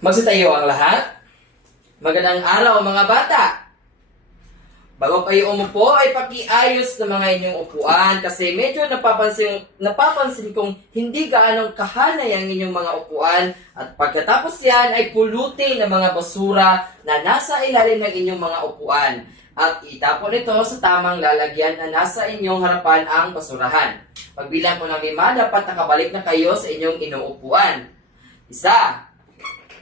Magsitayo ang lahat. Magandang araw mga bata. Bago kayo umupo ay pakiayos ng mga inyong upuan kasi medyo napapansin kong hindi gaanong kahanay ang inyong mga upuan at pagkatapos yan ay pulutin ng mga basura na nasa ilalim ng inyong mga upuan at itapon ito sa tamang lalagyan na nasa inyong harapan ang basurahan. Pagbilang ko ng 5, dapat nakabalik na kayo sa inyong inuupuan. 1,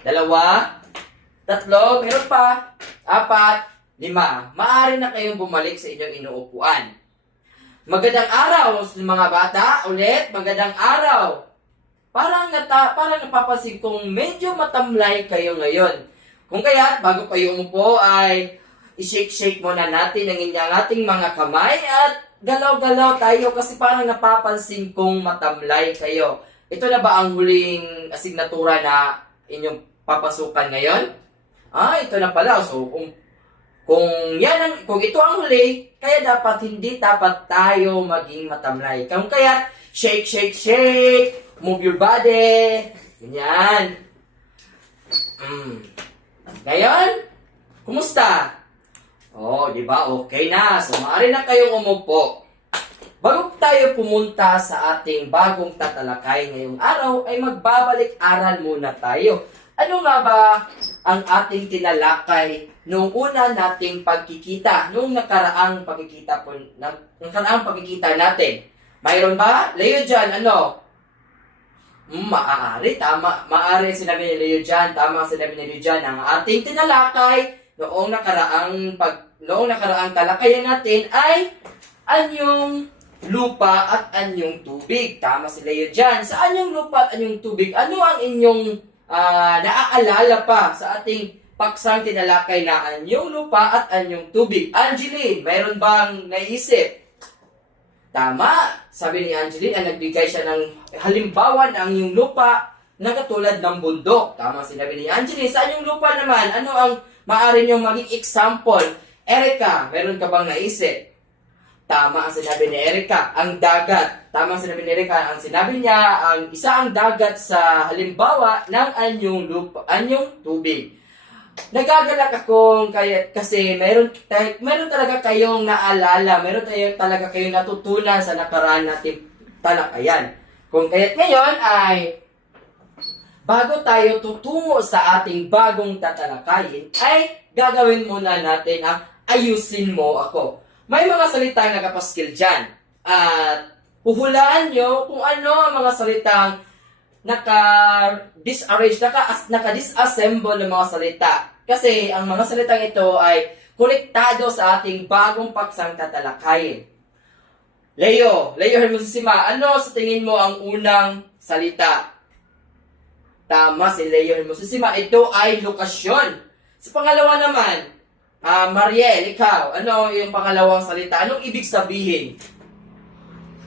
2, 3, meron pa, 4, 5. Maaari na kayong bumalik sa inyong inuupuan. Magandang araw mga bata. Ulit, magandang araw. Parang napapansin kong medyo matamlay kayo ngayon. Kung kaya, bago kayo umupo ay i-shake-shake muna natin ang ating mga kamay at galaw-galaw tayo kasi parang napapansin kong matamlay kayo. Ito na ba ang huling asignatura na inyong papasukan ngayon? Ito na pala. So, kung ito ang huli, kaya hindi dapat tayo maging matamlay. Kaya, shake, shake, shake, move your body. Ganyan. Ngayon, kumusta? Di ba? Okay na. So, maaari na kayong umupo. Bago tayo pumunta sa ating bagong tatalakay ngayong araw, ay magbabalik-aral muna tayo. Ano nga ba ang ating tinalakay noong una nating pagkikita, noong nakaraang pagkikita natin? Mayroon ba? Leo dyan, ano? Maaari, tama. Maaari sinabi ni Leo dyan, tama sinabi ni Leo dyan. Ang ating tinalakay noong nakaraang talakayan natin ay anyong lupa at anyong tubig. Tama si Leo dyan. Sa anyong lupa at anyong tubig, ano ang inyong naaalala pa sa ating paksang tinalakay na anyong lupa at anyong tubig? Angeline, mayroon bang naisip? Tama, sabi ni Angeline ay nagbigay siya ng halimbawa ng iyong lupa na katulad ng bundok. Tama, sinabi ni Angeline. Sa anyong lupa naman, ano ang maaari niyong maging example? Erica, mayroon ka bang naisip? Tama ang sinabi ni Erica, ang dagat. Tama ang sinabi ni Erica, ang sinabi niya, ang isa ang dagat sa halimbawa ng anyong tubig. Nagagalak ako kasi meron talaga kayong naalala, meron talaga kayong natutunan sa nakaraan nating talakayan. Kung kaya't ngayon ay bago tayo tutungo sa ating bagong tatalakayin, ay gagawin muna natin ang ayusin mo ako. May mga salitang nakapaskil dyan. At huhulaan nyo kung ano ang mga salitang naka-disassemble ng mga salita. Kasi ang mga salitang ito ay konektado sa ating bagong paksang tatalakayin. Leo Hermosissima, ano sa tingin mo ang unang salita? Tama si Leo Hermosissima, ito ay lokasyon. Sa pangalawa naman, Mariel, ikaw, ano yung pangalawang salita? Anong ibig sabihin?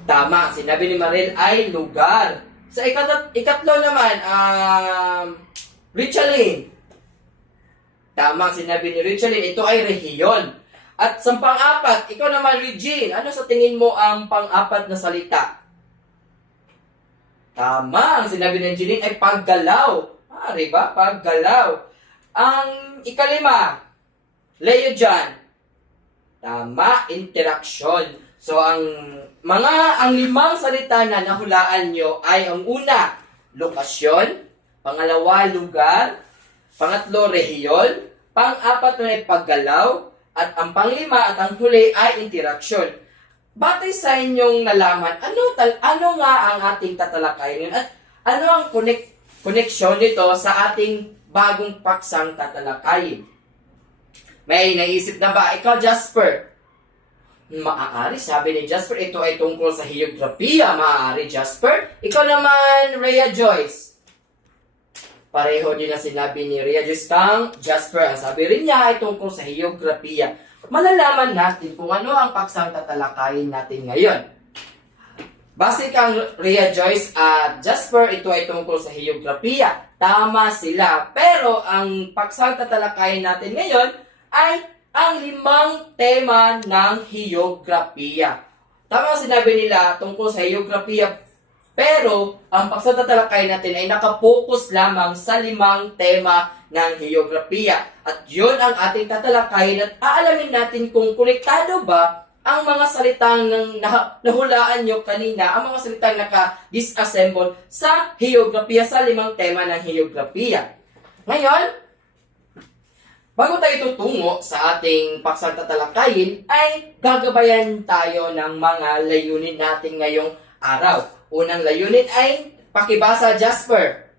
Tama, sinabi ni Mariel ay lugar. Sa ikatlo naman, Richelyn. Tama, sinabi ni Richelyn, ito ay rehiyon. At sa pang-apat, ikaw naman, Regine, ano sa tingin mo ang pang-apat na salita? Tama, ang sinabi ni Regine ay paggalaw. Diba? Paggalaw. Ang ikalima, Leo dyan. Tama, interaksyon. So, ang limang salita na nahulaan nyo ay ang una, lokasyon. Pangalawa, lugar. Pangatlo, rehiyon. Pang-apat na ay paggalaw. At ang panglima at ang huli ay interaksyon. Batay sa inyong nalaman, ano nga ang ating tatalakayin at ano ang koneksyon nito sa ating bagong paksang tatalakayin? May naisip na ba? Ikaw, Jasper? Maaari, sabi ni Jasper, ito ay tungkol sa heograpiya. Maaari, Jasper. Ikaw naman, Rhea Joyce. Pareho din na sinabi ni Rhea Joyce kang Jasper. Ang sabi rin niya ay tungkol sa heograpiya. Malalaman natin kung ano ang paksang tatalakayin natin ngayon. Base kang Rhea Joyce at Jasper, ito ay tungkol sa heograpiya. Tama sila. Pero ang paksang tatalakayin natin ngayon ay ang 5 tema ng heograpiya. Tama sinabi nila tungkol sa heograpiya. Pero, ang pagsasatalakay natin ay nakapokus lamang sa 5 tema ng heograpiya. At yun ang ating tatalakayin at aalamin natin kung konektado ba ang mga salitang nahulaan nyo kanina, ang mga salitang naka-disassemble sa heograpiya, sa 5 tema ng heograpiya. Ngayon, bago tayo tutungo sa ating pagsatatalakayin, ay gagabayan tayo ng mga layunin natin ngayong araw. Unang layunin ay pakibasa, Jasper.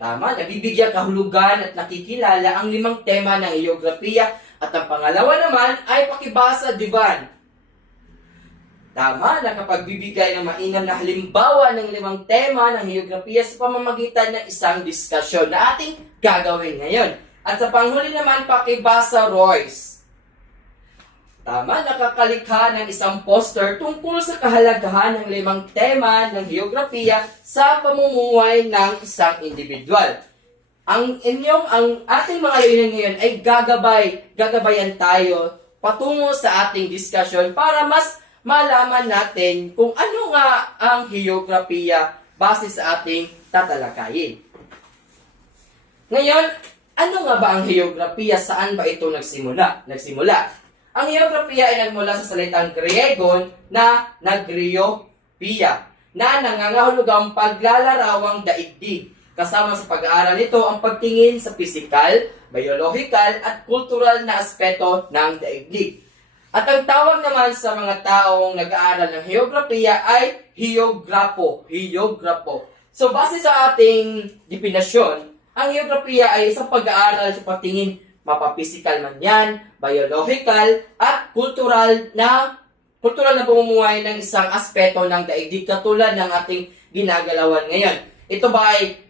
Tama, nabibigyan kahulugan at nakikilala ang 5 tema ng heograpiya. At ang pangalawa naman ay pakibasa, Divan. Tama, nakapagbibigay ng mainam na halimbawa ng 5 tema ng heograpiya sa pamamagitan ng isang diskusyon na ating gagawin ngayon. At sa panghuli naman, pakibasa, Royce. Tama, nakakalikha ng isang poster tungkol sa kahalagahan ng 5 tema ng heograpiya sa pamumuhay ng isang individual. Ang ating mga layunin ngayon ay gagabayan tayo patungo sa ating diskusyon para mas malaman natin kung ano nga ang heograpiya base sa ating tatalakayin. Ngayon, ano nga ba ang heograpiya? Saan ba ito nagsimula? Ang heograpiya ay nagmula sa salitang Griego na nagriopia, na nangangahulugang paglalarawang daigdig. Kasama sa pag-aaral nito ang pagtingin sa pisikal, biological at kultural na aspeto ng daigdig. At ang tawag naman sa mga taong nag-aaral ng heograpiya ay heograpo. So base sa ating definasyon, ang heograpiya ay isang pag-aaral sa pagtingin mapapisikal man yan, biological, at kultural na pamumuhay ng isang aspeto ng daigdig katulad ng ating ginagalawan ngayon. Ito ba ay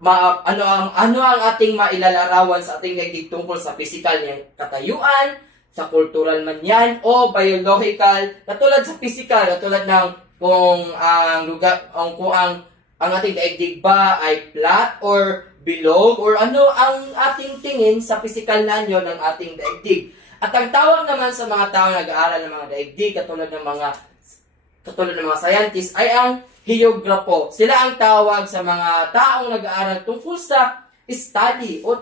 ano ang ating mailalarawan sa ating daigdig tungkol sa pisikal niyang katayuan, sa kultural man yan, o biological, katulad sa pisikal, katulad ng kung ang ating daigdig ba ay flat or bilog, or ano ang ating tingin sa pisikal na anyo ng ating daigdig. At ang tawag naman sa mga tao nag-aaral ng mga daigdig, katulad ng mga scientists, ay ang heograpo. Sila ang tawag sa mga taong nag-aaral tungkol sa study o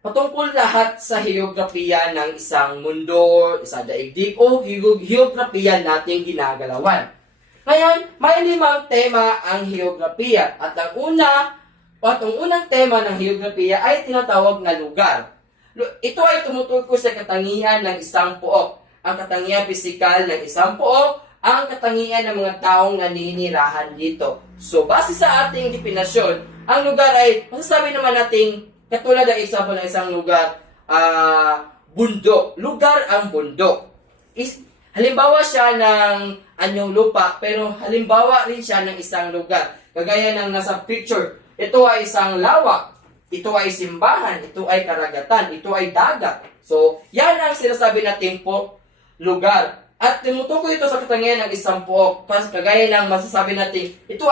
patungkol lahat sa heograpiya ng isang mundo, isang daigdig, o heograpiya nating ginagalawan. Ngayon, may 5 tema ang heograpiya. At ang unang tema ng heograpiya ay tinatawag na lugar. Ito ay tumutukoy sa katangian ng isang pook. Ang katangian pisikal ng isang pook, ang katangian ng mga taong naninirahan dito. So, base sa ating definasyon, ang lugar ay, masasabi naman natin, katulad ng example ng isang lugar, bundok. Lugar ang bundok. Halimbawa siya ng anyong lupa, pero halimbawa rin siya ng isang lugar. Kagaya ng nasa picture, ito ay isang lawa, ito ay simbahan, ito ay karagatan, ito ay dagat. So, yan ang sinasabi natin po, lugar. At tinutukoy ito sa katangian ng isang pook. Kagaya ng masasabi natin, ito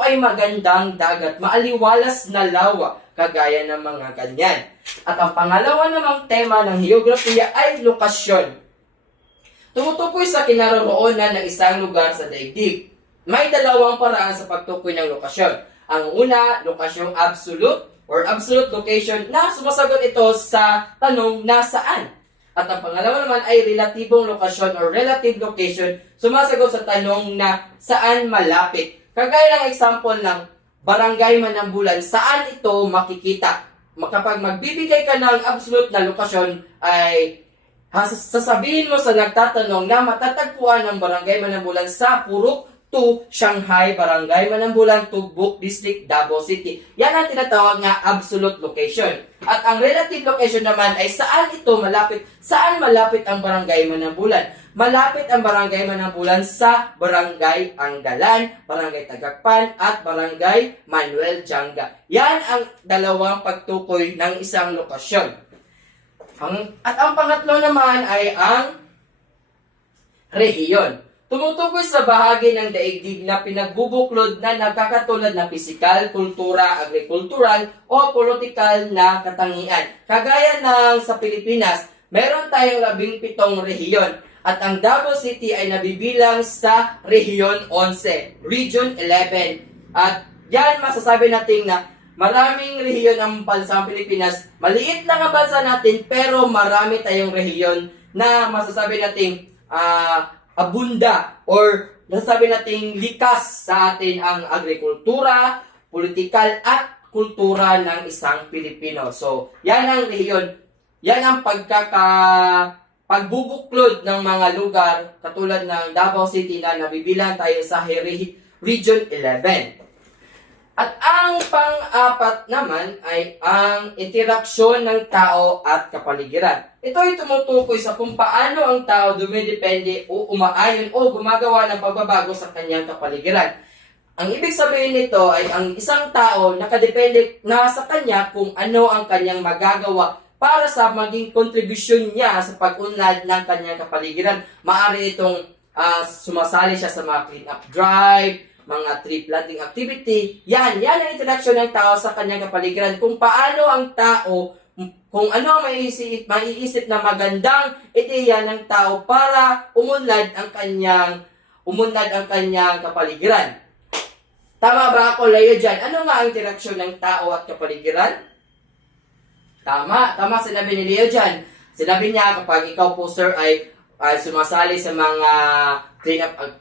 ay magandang dagat, maaliwalas na lawa, kagaya ng mga ganyan. At ang pangalawa namang tema ng heograpiya ay lokasyon. Tumutukoy sa kinaroroonan ng isang lugar sa daigdig. May 2 paraan sa pagtukoy ng lokasyon. Ang una, lokasyong absolute or absolute location na sumasagot ito sa tanong nasaan. At ang pangalawa naman ay relatibong lokasyon or relative location, sumasagot sa tanong na saan malapit. Kagaya ng example ng Barangay Manambulan, saan ito makikita? Kapag magbibigay ka ng absolute na lokasyon ay sasabihin mo sa nagtatanong na matatagpuan ng Barangay Manambulan sa Purok 2, Shanghai, Barangay Manambulan, Tugbuk District, Davao City. Yan ang tinatawag nga absolute location. At ang relative location naman ay saan ito malapit. Saan malapit ang Barangay Manambulan? Malapit ang Barangay Manambulan sa Barangay Anggalan, Barangay Tagakpan, at Barangay Manuel Janga. Yan ang 2 pagtukoy ng isang lokasyon. At ang pangatlo naman ay ang rehiyon. Tumutukoy sa bahagi ng daigdig na pinagbubuklod na nagkakatulad ng pisikal, kultura, agrikultural, o politikal na katangian. Kagaya ng sa Pilipinas, meron tayong 17 rehiyon. at ang Davao City ay nabibilang sa Rehiyon 11, Region 11. At yan masasabi natin na maraming rehiyon ang bansang Pilipinas. Maliit lang ang bansa natin pero marami tayong rehiyon na masasabi natin abunda or masasabi natin likas sa atin ang agrikultura, politikal at kultura ng isang Pilipino. So, yan ang rehiyon. Yan ang pagbubuklod ng mga lugar katulad ng Davao City na nabibilang tayo sa Region 11. At ang pang-apat naman ay ang interaksyon ng tao at kapaligiran. Ito ay tumutukoy sa kung paano ang tao dumidepende o umaayon o gumagawa ng pagbabago sa kanyang kapaligiran. Ang ibig sabihin nito ay ang isang tao nakadepende na sa kanya kung ano ang kanyang magagawa para sa maging kontribusyon niya sa pag-unlad ng kanyang kapaligiran. Maaari itong sumasali siya sa mga clean-up drive, mga tree planting activity. Yan ang interaction ng tao sa kanyang kapaligiran. Kung paano ang tao, kung ano ang maiisip na magandang ideya ng tao para umunlad ang kanyang kapaligiran. Tama ba ako, Leo, dyan? Ano nga ang interaksyon ng tao at kapaligiran? Tama sinabi ni Leo dyan. Sinabi niya kapag ikaw po, sir, ay sumasali sa mga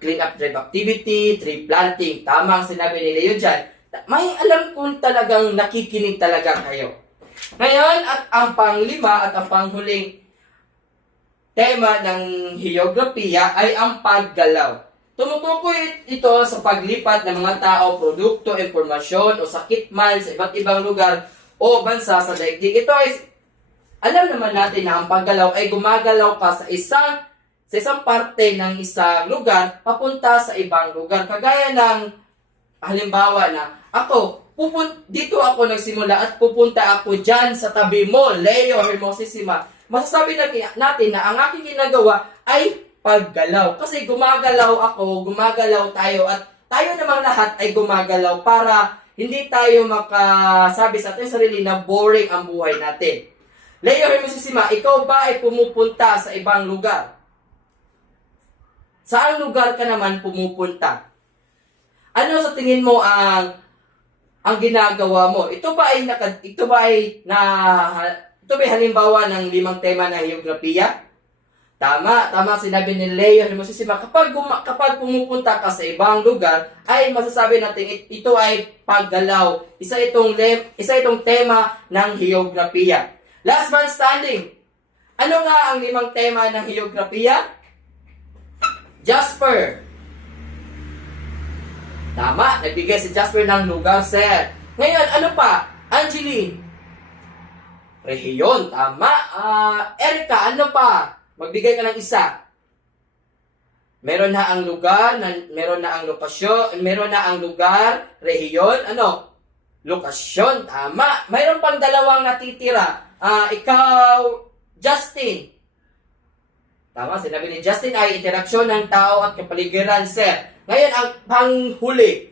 clean up drive activity, tree planting. Tama ang sinabi ni Leo dyan. May alam kung talagang nakikinig talaga kayo. Ngayon, at ang panglima at ang panghuling tema ng heograpiya ay ang paggalaw. Tumutukoy ito sa paglipat ng mga tao, produkto, impormasyon o sakit man sa iba't ibang lugar o bansa sa daigdig. Ito ay alam naman natin na ang paggalaw ay gumagalaw ka sa isang parte ng isang lugar papunta sa ibang lugar. Kagaya ng halimbawa na dito ako nagsimula at pupunta ako dyan sa tabi mo, Leo Hermosissima. Masasabi natin na ang aking ginagawa ay paggalaw. Kasi gumagalaw ako, gumagalaw tayo at tayo namang lahat ay gumagalaw para hindi tayo makasabi sa ating sarili na boring ang buhay natin. Leo Hermosissima, ikaw ba ay pumupunta sa ibang lugar? Saan lugar ka naman pumupunta? Ano sa tingin mo ang ginagawa mo? Ito ba ay halimbawa ng 5 tema ng heograpiya? Tama sinabi ni Leo Hermosissima. Kapag pumupunta ka sa ibang lugar, ay masasabi natin ito ay paggalaw. Isa itong tema ng heograpiya. Last man standing. Ano nga ang 5 tema ng heograpiya? Jasper. Tama, nagbigay si Jasper ng lugar, sir. Ngayon, ano pa? Angeline. Rehiyon, tama. Erica, ano pa? Magbigay ka ng isa. Meron na ang lugar, meron na ang lokasyon, meron na ang lugar, rehiyon, lokasyon, tama. Mayroon pang 2 natitira. Ikaw, Justin. Tama, sinabi ni Justin ay interaksyon ng tao at kapaligiran, sir. Ngayon, ang panghuli.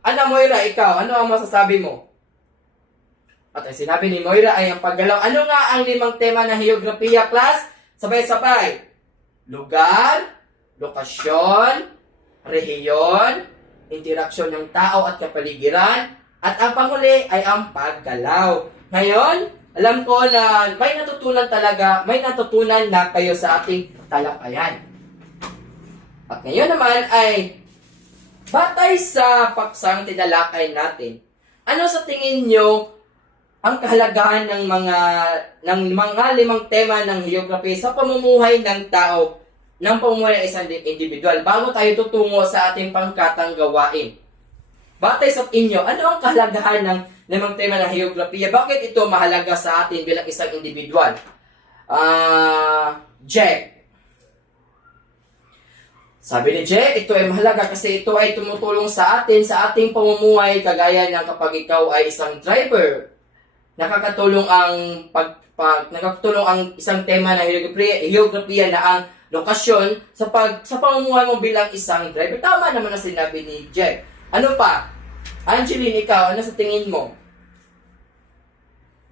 Ana Moira, ikaw, ano ang masasabi mo? At ang sinabi ni Moira ay ang paggalaw. Ano nga ang 5 tema ng heograpiya, class? Sabay-sabay. Lugar, lokasyon, rehiyon, interaksyon ng tao at kapaligiran, at ang panghuli ay ang paggalaw. Ngayon, alam ko na may natutunan na kayo sa ating talakayan. At ngayon naman ay, batay sa paksang tinalakay natin, ano sa tingin nyo ang kahalagahan ng mga 5 tema ng heograpiya sa pamumuhay ng tao, ng pamumuhay ng isang individual, bago tayo tutungo sa ating pangkatang gawain? Batay sa inyo, ano ang kahalagahan ng 5 tema ng heograpiya? Bakit ito mahalaga sa atin bilang isang individual? Jack. Sabi ni Jack, ito ay mahalaga kasi ito ay tumutulong sa atin sa ating pamumuhay, kagaya ng kapag ikaw ay isang driver. Nakakatulong ang isang tema ng heograpiya na ang lokasyon sa pamumuhay mo bilang isang driver. Tama naman na sinabi ni Jack. Ano pa? Angeline, ikaw, ano sa tingin mo?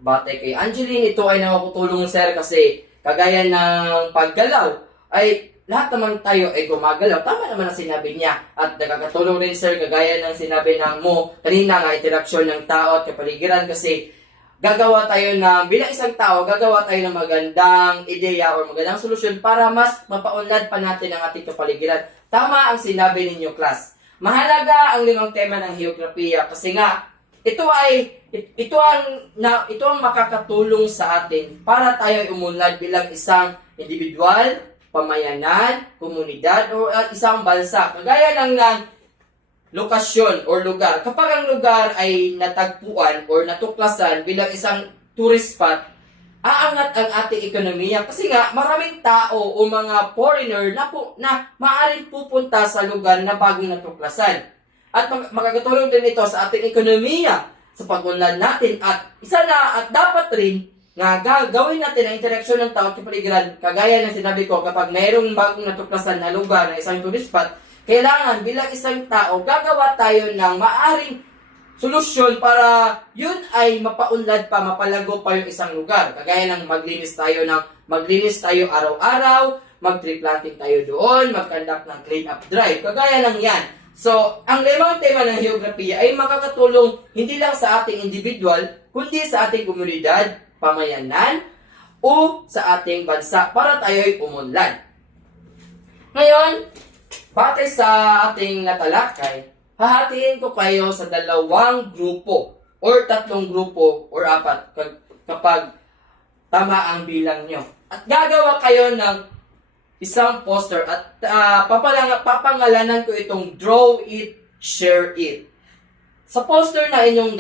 Batay kay Angeline, ito ay nakakutulong, sir, kasi kagaya ng paggalaw ay lahat naman tayo ay gumagalaw. Tama naman ang sinabi niya. At nakakatulong rin sir, kagaya ng sinabi ng mo kanina nga, interaksyon ng tao at kapaligiran, kasi gagawa tayo ng, bilang isang tao, gagawa tayo ng magandang ideya o magandang solusyon para mas mapaunlad pa natin ang ating kapaligiran. Tama ang sinabi ninyo, class. Mahalaga ang 5 tema ng heograpiya kasi nga, ito ang makakatulong sa atin para tayo umunlad bilang isang individual, pamayanan, komunidad, o isang bansa. Kagaya lang ng lokasyon or lugar. Kapag ang lugar ay natagpuan or natuklasan bilang isang tourist spot, aangat ang ating ekonomiya. Kasi nga, maraming tao o mga foreigner na maaaring pupunta sa lugar na bagong natuklasan. At makakatulong din ito sa ating ekonomiya sa pag-unlad natin. At dapat rin na gawin natin ang interaksyon ng tao at kapaligiran, kagaya ng sinabi ko, kapag mayroong bagong natuklasan na lugar na isang tourist spot, kailangan bilang isang tao, gagawa tayo ng maaring solusyon para yun ay mapaunlad pa, mapalago pa yung isang lugar. Kagaya ng maglinis tayo araw-araw, mag-tree planting tayo doon, mag-conduct ng clean-up drive. Kagaya lang yan. So, ang 5 tema ng heograpiya ay makakatulong hindi lang sa ating individual, kundi sa ating komunidad, pamayanan, o sa ating bansa para tayo ay umunlad. Ngayon, batay sa ating natalakay, hahatiin ko kayo sa 2 grupo or 3 grupo or 4 kapag tama ang bilang nyo. At gagawa kayo ng isang poster at papangalanan ko itong draw it, share it. Sa poster na inyong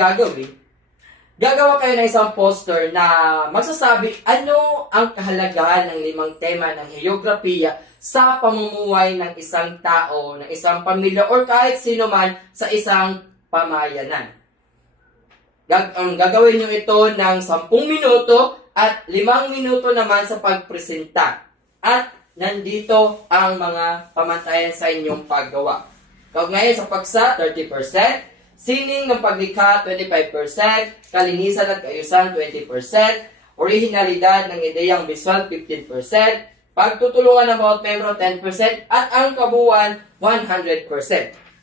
gagawa kayo ng isang poster na magsasabi ano ang kahalagahan ng 5 tema ng heograpiya sa pamumuhay ng isang tao, ng isang pamilya, or kahit sino man sa isang pamayanan. Gagawin nyo ito ng 10 minuto at 5 minuto naman sa pagpresenta. At nandito ang mga pamantayan sa inyong paggawa. Ngayon sa paksa, 30%. Sining ng paglikha, 25%, kalinisan at kaayusan, 20%, orihinalidad ng ideyang visual, 15%, pagtutulungan ng bawat membro, 10%, at ang kabuuan, 100%.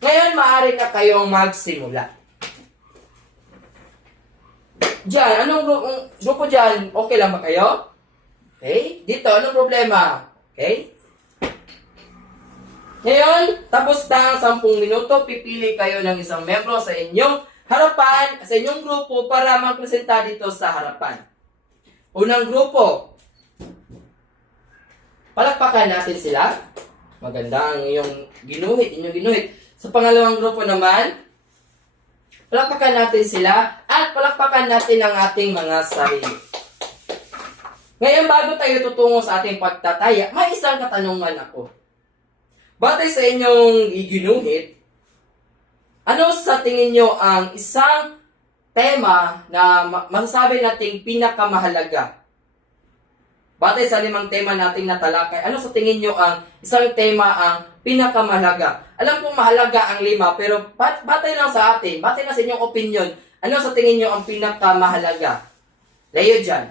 Ngayon, maaari na kayong magsimula. Diyan, anong grupo dyan? Okay lang ba kayo? Okay? Dito, anong problema? Okay? Ngayon, tapos na ang 10 minuto, pipili kayo ng isang membro sa inyong harapan, sa inyong grupo para magpresenta dito sa harapan. Unang grupo, palakpakan natin sila. Maganda ang inyong ginuhit. Sa pangalawang grupo naman, palakpakan natin sila at palakpakan natin ang ating mga sarili. Ngayon, bago tayo tutungo sa ating pagtataya, may isang katanungan ako. Batay sa inyong ginuhit, ano sa tingin nyo ang isang tema na masasabi nating pinakamahalaga? Batay sa 5 tema nating natalakay, ano sa tingin nyo ang isang tema ang pinakamahalaga? Alam kong mahalaga ang 5, pero batay lang sa atin, batay na sa inyong opinion, ano sa tingin nyo ang pinakamahalaga? Leo dyan.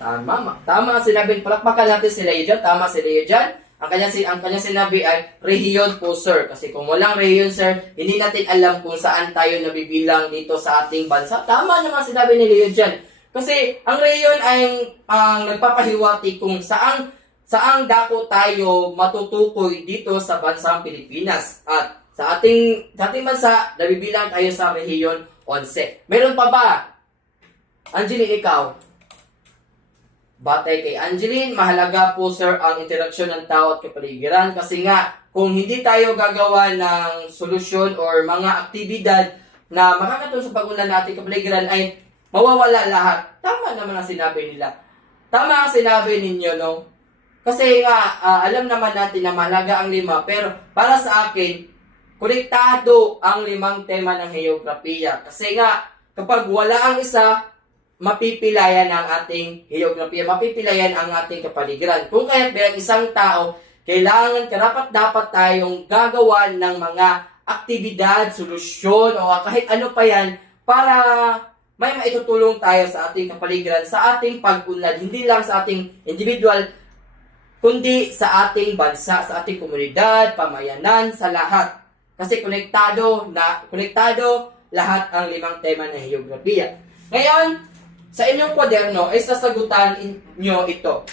Tama ang sinabi. Palakpakan natin si Leo dyan. Tama si Leo dyan. Ang kanyang sinabi ay rehiyon po, sir. Kasi kung walang rehiyon, sir, hindi natin alam kung saan tayo nabibilang dito sa ating bansa. Tama naman sinabi ni Leo dyan. Kasi ang rehiyon ay ang nagpapahiwati kung saang dako tayo matutukoy dito sa bansang Pilipinas. At sa ating bansa, nabibilang tayo sa rehiyon 11. Meron pa ba? Angeline, ikaw? Batay kay Angeline, mahalaga po sir ang interaksyon ng tao at kapaligiran kasi nga kung hindi tayo gagawa ng solusyon or mga aktibidad na makakatulong sa pag-unlad natin kapaligiran ay mawawala lahat. Tama naman ang sinabi nila. Tama ang sinabi ninyo, no? Kasi nga, alam naman natin na mahalaga ang 5 pero para sa akin, konektado ang 5 tema ng heograpiya. Kasi nga, kapag wala ang isa, mapipilayan ang ating heograpiya, mapipilayan ang ating kapaligiran. Kung kaya bilang isang tao, karapat-dapat tayong gagawa ng mga aktibidad, solusyon, o kahit ano pa yan, para may maitutulong tayo sa ating kapaligiran, sa ating pag-unlad, hindi lang sa ating individual, kundi sa ating bansa, sa ating komunidad, pamayanan, sa lahat. Kasi konektado lahat ang 5 tema ng heograpiya. Ngayon, sa inyong kwaderno ay sasagutan inyo ito.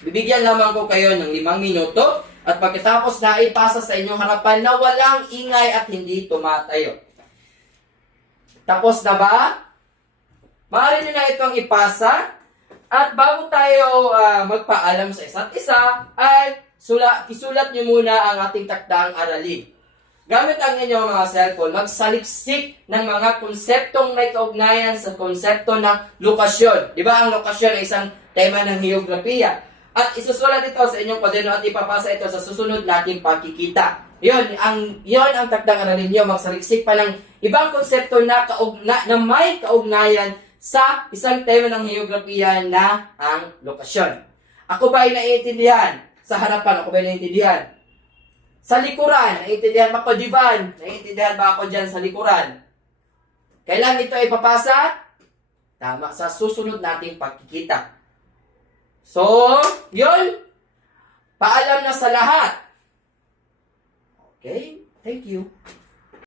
Bibigyan lamang ko kayo ng 5 minuto at pagkatapos na ipasa sa inyong harapan na walang ingay at hindi tumatayo. Tapos na ba? Maaari nyo na itong ipasa. At bago tayo magpaalam sa isa't isa, ay isulat nyo muna ang ating takdaang aralin. Gamit ang inyong mga cellphone, magsaliksik ng mga konseptong may kaugnayan sa konsepto ng lokasyon. Di ba ang lokasyon ay isang tema ng heograpiya? At isusulat ito sa inyong kwaderno at ipapasa ito sa susunod nating pagkikita. Yon ang takdang aralin niyo, magsaliksik pa ng ibang konsepto na may kaugnayan sa isang tema ng heograpiya na ang lokasyon. Ako ba ay naiintindihan? Sa harapan, ako ba ay naiintindihan? Sa likuran, naiintindihan ba ako, Divan? Naiintindihan ba ako dyan sa likuran? Kailan ito ay papasa? Tama, sa susunod nating pagkikita. So, yun. Paalam na sa lahat. Okay? Thank you.